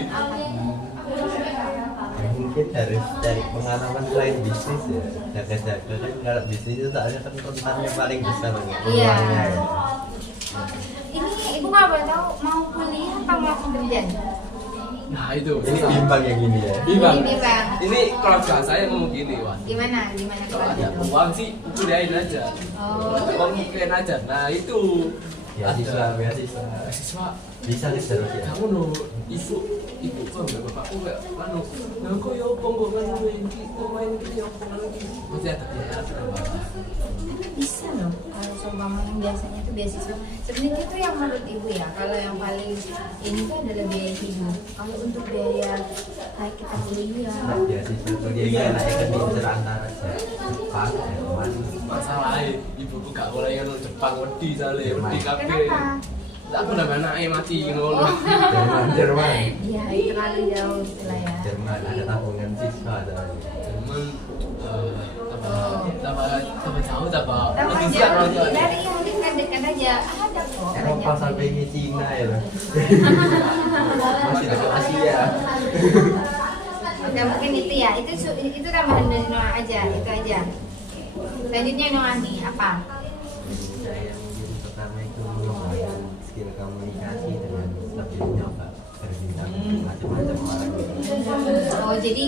Mungkin harus cari pengalaman selain bisnis ya. Jaga-jaga kan kalau bisnis itu soalnya kan rentannya paling besar ya. Iya. Peluangnya. Ini ibu nggak boleh tahu mau kuliah atau mau kerja? Nah itu. Ini bimbang yang ini ya. Bimbang. Ini bimbang. Ini keluarga saya ngomong gini, Wan. Gimana Kalau keluarga ada tuh? uang sih kuliahin aja. Oh. Kalau ada uang kuliahin aja. Nah itu. Beasiswa. Mahasiswa. Bisa nih seterusnya. Kamu no ibu kok nggak bapakku nggak anu. Nah kok ya opo kok kan main gitu main gitu opo kan lagi. Masih ada biaya berapa? Bisa loh kalau seumpama yang biasanya itu beasiswa sebenarnya itu yang menurut ibu ya kalau yang paling ini tuh adalah biaya hidup kalau untuk biaya kayak kita kuliah Beasiswa kuliah naik ke pinter antara Jepang, Jerman. Masalahnya ibuku gak boleh kan Jepang wedi soalnya wedi kabeh. kenapa? Aku udah anaknya mati ngono. Jerman. Iya itu terlalu jauh istilah ya Jerman ada tabungan siswa ada. Cuman tambah jauh tambah tambah lebih siap jauh orang dari yang dekat-dekat aja ada kok Eropa banyak. sampai ke Cina ya loh. Masih dekat Asia. Oke mungkin itu ya itu tambahan dari Noah aja itu aja selanjutnya Noah nih apa? Saya mungkin pertama itu mengembangkan skill komunikasi dengan lebih nyoba berbincang dengan macam-macam orang. Oh jadi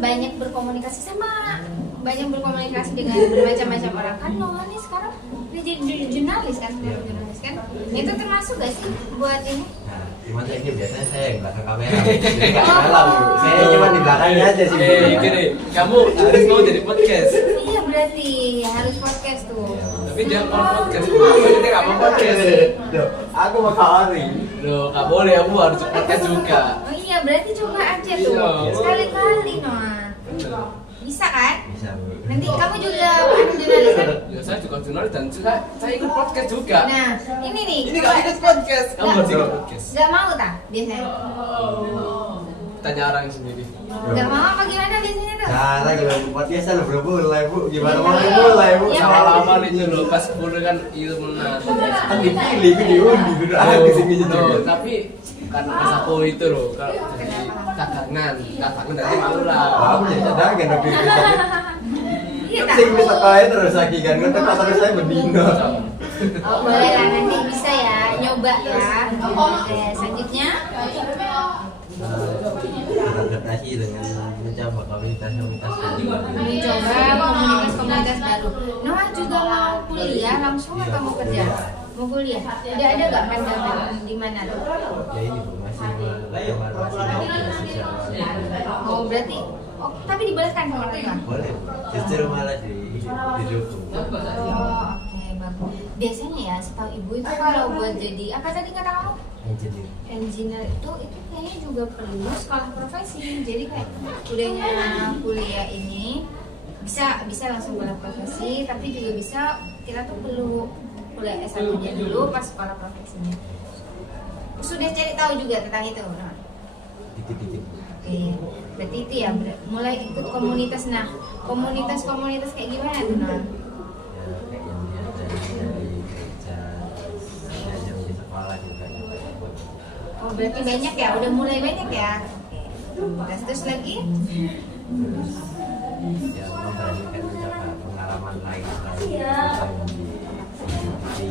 banyak berkomunikasi dengan bermacam-macam orang kan Noah nih sekarang udah jadi jurnalis kan itu termasuk gak sih buat ini? Nah, cuma saya ini biasanya saya yang belakang kamera, jadi nggak salah bu. Saya cuma di belakangnya aja sih. Gini, kamu harus mau jadi podcast. Iya berarti harus podcast tuh. Tapi dia kalau podcast, dia nggak mau podcast. Loh, aku mau kawari. Loh, nggak boleh, kamu harus podcast juga. Oh iya berarti coba aja tuh Iya. sekali-kali Noah. Bener. Bisa kan? Bisa bu. Nanti kamu juga anu jurnalis kan? Ya saya juga jurnalis dan juga saya ikut podcast juga. Nah ini nih. Ini nggak ikut podcast, kamu Nggak. harus ikut podcast. Gak mau tak biasanya? Tanya orang sendiri. Gak mau apa gimana biasanya tuh? Cara kalau podcast kan belum mulai bu, gimana mulai bu? Ya, Sama-sama itu loh, pas 10 kan ilmu Kan dipilih, kan diundi, udah kesini juga. tapi karena pas aku itu loh, kalau jadi kadangan dari Maura. Kamu jadi cadangan tapi Iya sing tak? bisa kaya terus lagi kan, kan terus saya berdino. Oh, boleh lah nanti bisa ya, nyoba ya. Oke, selanjutnya Beradaptasi dengan mencoba komunitas-komunitas baru. mencoba komunitas-komunitas baru. Noah juga mau kuliah langsung atau mau kerja? Mau kuliah? Udah ada gak pandangan di mana tuh? Ya ini bu, masih mau Oh berarti, oh tapi dibolehkan sama orang tua? boleh, justru malah didukung. Oh oke bagus. Biasanya ya setahu ibu itu kalau buat jadi apa tadi kata kamu? Engineer. Engineer itu kayaknya juga perlu sekolah profesi. Jadi kayak udahnya kuliah ini bisa langsung kuliah profesi, tapi juga bisa kita tuh perlu kuliah S1-nya dulu pas sekolah profesinya. Sudah cari tahu juga tentang itu, nah. Dikit-dikit. Oke, berarti itu ya mulai ikut komunitas. Nah, komunitas kayak gimana tuh, Nah? Ya kayak yang dia dari gereja, diajar di sekolah juga. Oh, berarti banyak ya, udah mulai banyak ya. Oke. Terus lagi? Terus ya memberanikan mencoba pengalaman lain selain yang di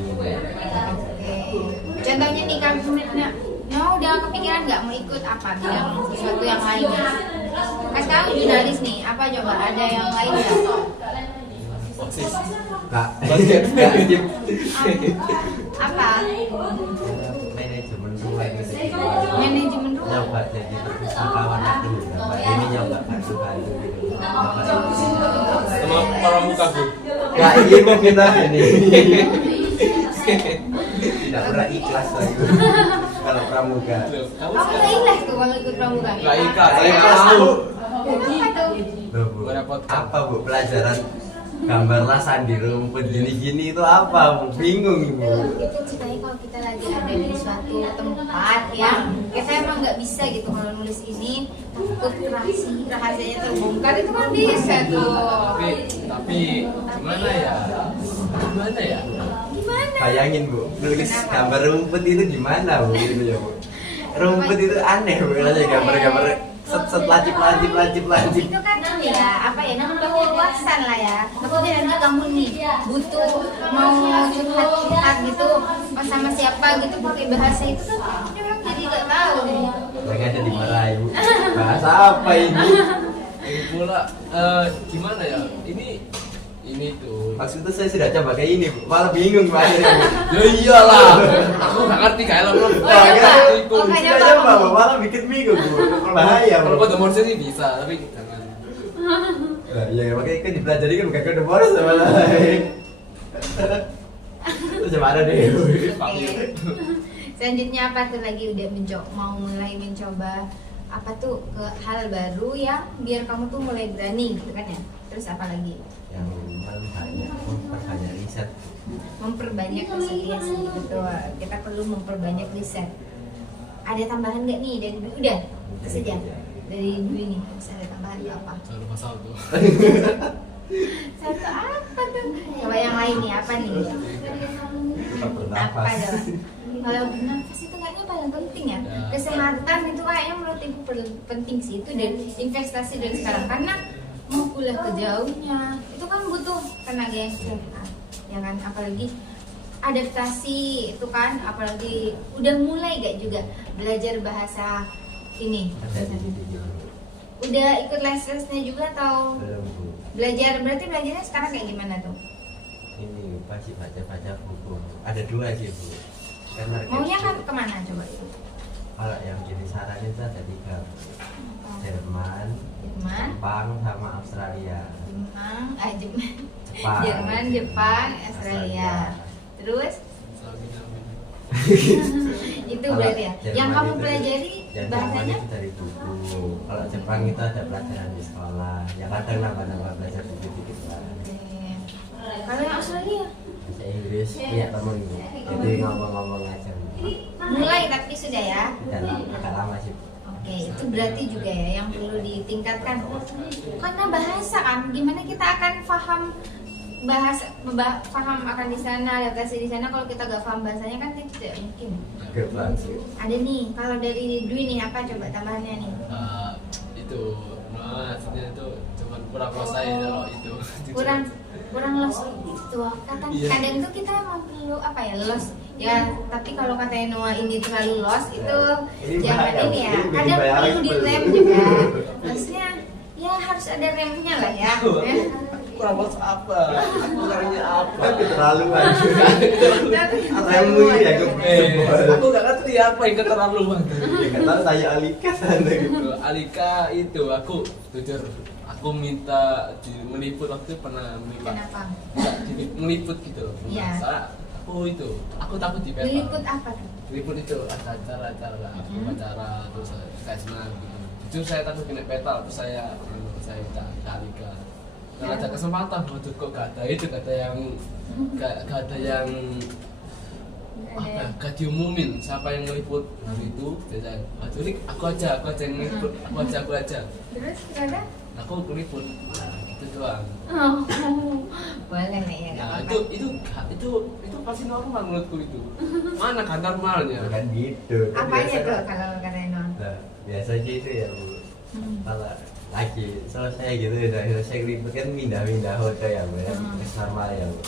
Oke. Contohnya nih kamu udah kepikiran nggak mau ikut apa bidang sesuatu yang lain? Kan sekarang jurnalis nih, apa coba ada yang lain nggak? Osis. Kak, Basket. Apa? manajemen rumah gitu. Manajemen rumah. Nyoba jadi wisatawan aku nyoba ini nyoba bantu-bantu gitu. Nyoba Sama orang muka bu. Gak ingin mungkin aja nih. Tidak pernah ikhlas lagi kalau pramuka. Kamu Kamu nggak ikhlas tuh kalau ikut pramuka? Gak ikhlas, Saya saya ikhlas tahu. bu. Apa tuh? Loh, Bu, Merepotkan. apa bu pelajaran gambar lasan di rumput gini-gini itu apa? Bu? Bingung ibu. Itu ceritanya kalau kita lagi ada di suatu tempat ya, kita emang nggak bisa gitu kalau nulis ini takut rahasianya terbongkar itu kan bisa tuh. Tapi gimana ya? Gimana ya? Gimana? Bayangin bu, nulis Kenapa? gambar rumput itu gimana bu? Gitu ya bu. Rumput itu aneh bu, rasanya gambar-gambar set lancip. Itu kan ini ya, apa ya, nambah wawasan lah ya. Takutnya nanti kamu nih butuh mau curhat gitu pas sama siapa gitu pakai bahasa itu tuh ini orang jadi nggak tahu nih. Mereka ada dimarahin bu. Bahasa apa ini? Ini pula gimana ya? Ini tuh. Maksudnya saya sudah coba kayak ini bu, malah bingung bahasanya bu. Ya iyalah. Aku gak ngerti kayak lo. Oh, coba. Oh, Sudah nyoba. coba bu, malah bikin bingung bu. Bahaya Kalau bu. kode Morse sih bisa, tapi jangan. Nah, ya makanya kan dipelajari kan bukan kode Morse sama lain. Terus gimana deh? Oke. Selanjutnya apa tuh lagi udah mau mulai mencoba apa tuh ke hal baru yang biar kamu tuh mulai berani gitu kan ya. Terus apa lagi? Yang memperbanyak riset. Memperbanyak riset, iya sih betul. Kita perlu memperbanyak riset. Ada tambahan nggak nih dari dulu? Udah itu saja dari dulu ini. Bisa ada tambahan nggak apa? Jangan lupa satu. Satu apa tuh? Coba yang lain nih apa nih? Tetap Apa bernafas. coba? Kalau bernafas itu kayaknya paling penting ya. Kesehatan itu kayaknya menurut ibu penting sih, itu dan investasi dari sekarang karena mau kuliah ke jauhnya itu kan butuh tenaga yang sehat, ya kan, apalagi adaptasi itu kan, apalagi udah mulai gak juga belajar bahasa ini. Ada di video. Udah ikut les-lesnya juga atau Belum bu. berarti belajarnya sekarang kayak gimana tuh? Ini pasti baca buku. Ada dua sih bu. Kan target Maunya kan bu. kemana coba itu? Kalau yang jadi saran itu ada 3 Jerman, Jerman, Jepang, sama Australia. Jepang. Jerman, Jepang, Australia. Terus itu Kalau berarti ya. Jerman Yang kamu itu- pelajari yang bahasanya? Jerman itu dari buku. Kalau Jepang itu ada pelajaran di sekolah. Ya kadang nambah-nambah belajar dikit-dikit lah. Oke. Kalau yang Australia Bahasa Inggris punya temen jadi ngomong-ngomong aja. mulai tapi sudah ya. Dan agak lama sih. Oke, itu berarti juga ya yang perlu ditingkatkan. Karena bahasa kan, gimana kita akan paham paham akan di sana, adaptasi di sana kalau kita gak paham bahasanya kan tidak mungkin. Ada nih, kalau dari Dwi nih apa coba tambahannya nih? Itu maksudnya itu cuman kurang kuasai kalau itu. kurang los itu kadang tuh kita emang perlu apa ya los ya, tapi kalau katanya Noah ini terlalu los itu jangan ini ya, kadang perlu direm juga, maksudnya ya harus ada remnya lah ya. Kurang los apa? Kurangnya apa? Keterlaluan. Remmu ya Aku gak ngerti apa yang keterlaluan. Kata saya Alika sana gitu. Alika itu aku jujur aku minta meliput waktu itu pernah Kenapa? meliput gitu loh. Iya. Soalnya aku takut di peta. Meliput apa tuh? Meliput itu acara lah, acara terus kayak senang gitu. Jujur saya takut kena peta, terus saya minta ke Alika. Kalau ada kesempatan, waduh kok gak ada itu, gak ada yang gak diumumin siapa yang meliput hari itu. Jadi aku aja yang meliput, aku aja. Terus ada? Aku meliput, itu doang. Oh, boleh nih ya. Nah itu pasti normal menurutku itu. Mana kan normalnya? Kan gitu. Apanya tuh kalau kata Noah? Nah, biasanya itu ya Bu. Kalau lagi selesai gitu udah selesai ribet kan pindah hotel ya Bu ya, normal ya Bu.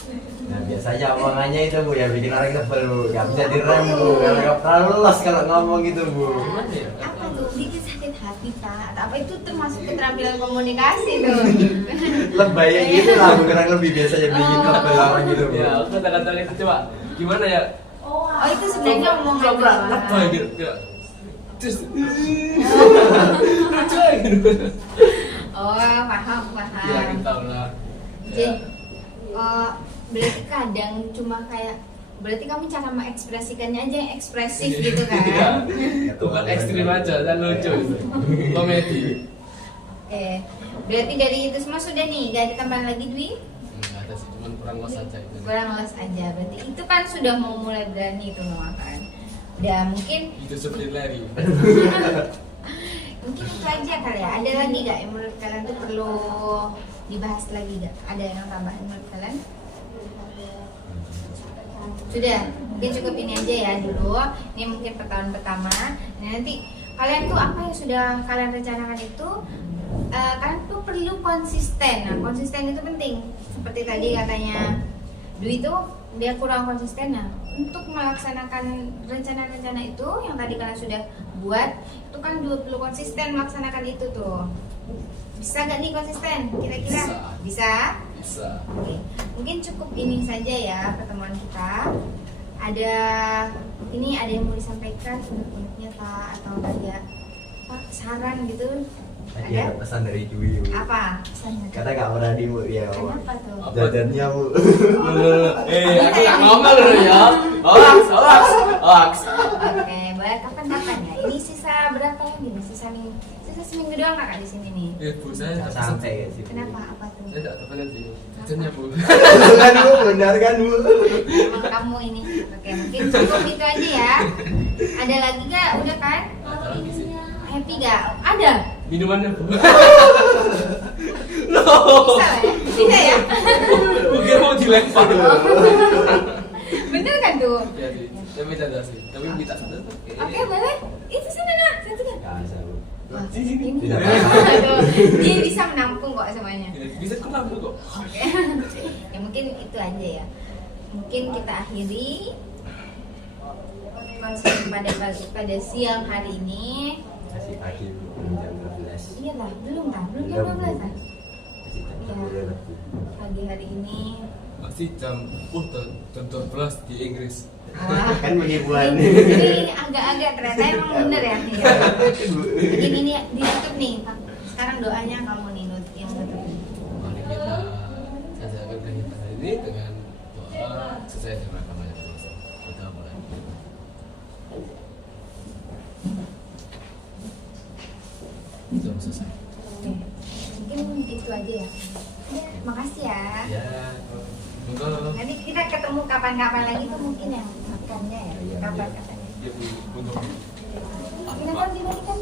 Nah biasanya omongannya itu Bu ya bikin orang sebel Bu, nggak bisa direm Bu, nggak terlalu los kalau ngomong gitu Bu. Apa tuh? Bikin sakit hati Pak? Atau apa itu termasuk keterampilan komunikasi tuh? Lebay gitu lah Bu, kurang lebih biasanya bikin sebel orang gitu Bu. Ya, aku kata-katanya itu coba gimana ya? Oh itu sebenarnya omongan Lebay gitu. Terus lucu gitu. Oh paham. Ya kita tahu lah. Jadi berarti kadang cuma kayak berarti kamu cara mengekspresikannya aja yang ekspresif gitu kan? Iya. Bukan ekstrim aja dan lucu. Komedi. Berarti dari itu semua sudah nih, gak ada tambahan lagi Dwi? Enggak ada sih, cuma kurang los aja itu. Kurang los aja, berarti itu kan sudah mau mulai berani itu Noah kan? Udah mungkin Itu seperti Larry. mungkin itu aja kali ya. Ada lagi gak yang menurut kalian tuh perlu dibahas lagi gak? Ada yang tambahan menurut kalian? Sudah, mungkin cukup ini aja ya dulu. Ini mungkin pertemuan pertama. Nah, nanti kalian tuh apa yang sudah kalian rencanakan itu kalian tuh perlu konsisten. Nah, konsisten itu penting. Seperti tadi katanya Dwi tuh dia kurang konsisten. Nah, untuk melaksanakan rencana-rencana itu yang tadi kalian sudah buat, itu kan perlu konsisten melaksanakan itu tuh. Bisa gak nih konsisten? Kira-kira? Bisa? Bisa. Oke. Mungkin cukup ini saja ya pertemuan kita. Ada yang mau disampaikan unek-uneknya Pak, atau ada Pak saran gitu? Tadi ada pesan dari Dwi Bu. Apa? Pesannya? Kata gak berani Bu ya Bu. Kenapa tuh? Jajannya Bu. Aku gak ngomong dulu ya. Hoax. Oke, boleh kapan-kapan ya. Ini sisa berapa lagi nih? Sisa seminggu doang kakak di sini nih. Bu, saya Nggak sampai ya sih Bu. Kenapa? Apa tuh? Saya tak tahu nanti. Jajannya Bu. Kan Bu, benar kan Bu. Emang kamu ini. Oke, mungkin cukup itu aja ya. Ada lagi gak? Udah kan? Ada lagi sih. Happy gak? Ada? Minumannya Bu. Bisa lah ya? Bisa ya? Mungkin mau dilempar. Bener kan tuh? Ya sih. Tapi ada sih. Tapi minta satu. Oke, boleh. Itu sana nak, satu kan? Nggak bisa Bu. Wah, Sini. ini. Tidak Aduh, dia bisa menampung kok semuanya. Bisa kurang kok. Oke. Ya mungkin itu aja ya. Mungkin kita akhiri konser pada siang hari ini. Masih pagi Bu, belum jam 12. Iya lah, belum jam 12 kan? Masih jam 10 lebih. Pagi hari ini. Masih jam 12 di Inggris. Wah, Kan penipuan. ini agak-agak ternyata emang bener ya nih. Mungkin ini ditutup nih. Sekarang doanya kamu nih yang tutup. Mari kita sajakan kegiatan hari ini dengan doa sesuai dengan rakaman yang terus. Kita mulai. Sudah selesai. Oke. Mungkin itu aja ya. Ya, makasih ya. Ya, monggo. Nanti kita ketemu kapan-kapan lagi tuh mungkin yang makannya ya. Iya, Kapan-kapan. Ya, Bu, monggo. Kenapa dibalikan?